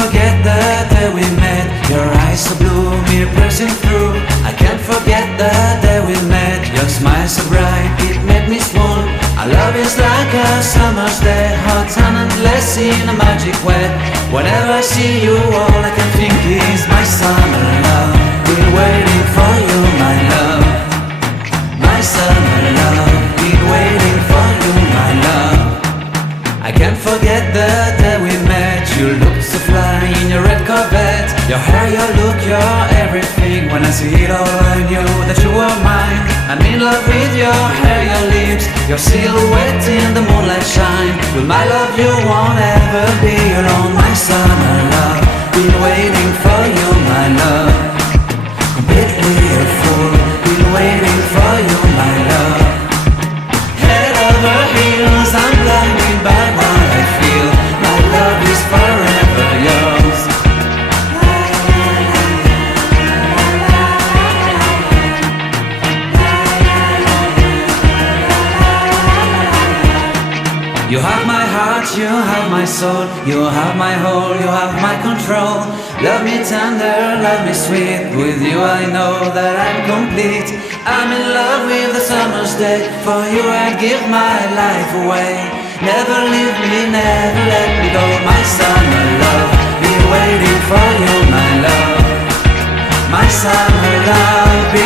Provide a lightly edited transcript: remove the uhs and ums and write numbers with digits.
forget the day we met. Your eyes so blue, me pressing through. I can't forget the day we met. Your smile so bright, it made me swoon. Our love is like a summer's day, hot and endless in a magic way. Whenever I see you, all I can think is my summer love. Been waiting for you, my love. My summer love. Been waiting for you, my love. I can't forget the day we met. You looked so fly in your red Corvette. Your hair, your look, your everything. When I see it all, I knew that you were mine. I'm in love with your hair, your lips, your silhouette in the moonlight shine. With my love you won't ever be alone. My summer love, been waiting for you, my love. Completely a fool, been waiting for you, my love. Head over heels, I'm blinded by what I feel. My love is forever yours. You have my heart, you have my soul. You have my whole, you have my control. Love me tender, love me sweet. With you I know that I'm complete. I'm in love with the summer's day. For you I'd give my life away. Never leave me, never let me go. My summer love, be waiting for you, my love. My summer love, be